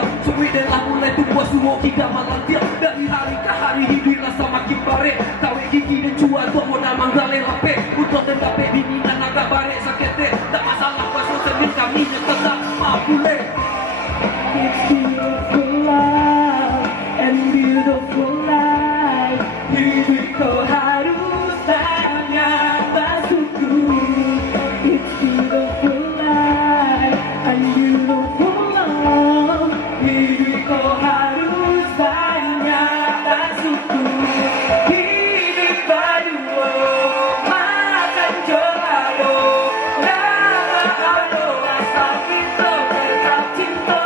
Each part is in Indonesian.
dia. Sweet telah mulai tumbuh semua kita malam dia. Dari hari ke hari hidup rasa makin barik. Tawe gigi dan cuan tua modal manggale lapek. Untuk tendape bini dan agak barik sakit deh. Tak masalah pasal semin kami yang tetap mampu leh. It's beautiful love and beautiful life. Hidup kau harus banyak bersyukur. It's beautiful life and beautiful love. Hidup kau harus banyak bersyukur. Hidup berdua makan jelado. Nama Allah asal kita tetap cinta.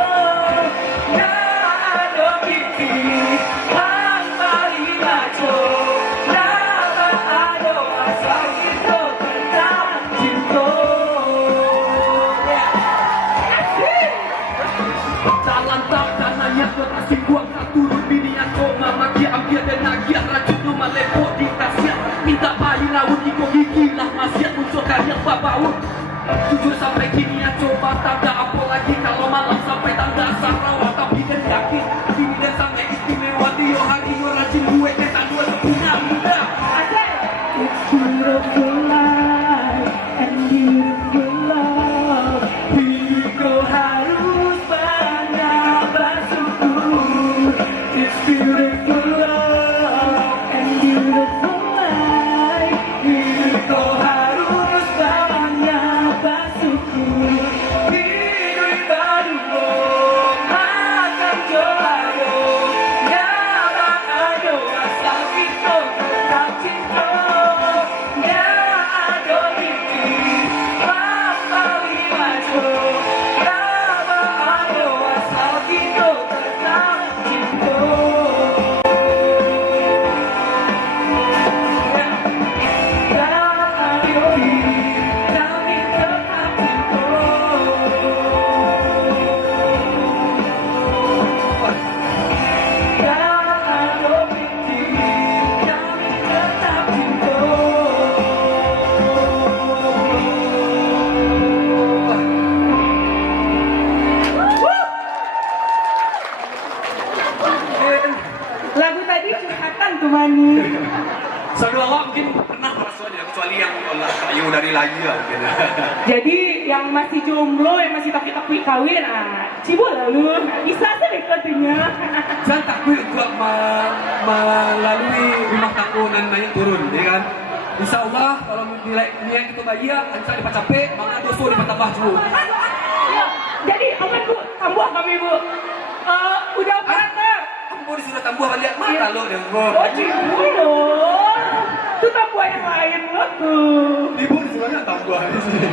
Jujur sampai kini ya coba tanda apa lagi kalau malam sampai tanda sarawak tapi dan yakin sini dan sangat istimewa dia hari yo rajin gue dan dua sepunya muda. It's beautiful life and beautiful love. Hidup kau harus banyak bersyukur. It's beautiful love and beautiful life. Hidup kau harus banyak bersyukur. Hidup berdua makan jelado. Nyama ada asal kita tetap cinta. Lagu tadi curhatan tuh Mani. Satu awak mungkin pernah merasukannya kecuali yang olah kayu dari lagi lah mungkin. Jadi yang masih jomblo, yang masih tapi kawin, cibo lalu bisa sih katanya. Saya takut untuk melalui rumah tahunan banyak turun, ya kan? Insya Allah kalau nilai yang kita bayar, saya dapat capek, maka dosa dapat tambah dulu. Jadi aman bu, tambah kami bu. Udah operator. Kamu disuruh tambah lihat mata lo deh, Bu. Oh cibo loh. Itu tambah yang lain loh tuh. Ibu disuruhnya tambah di sini.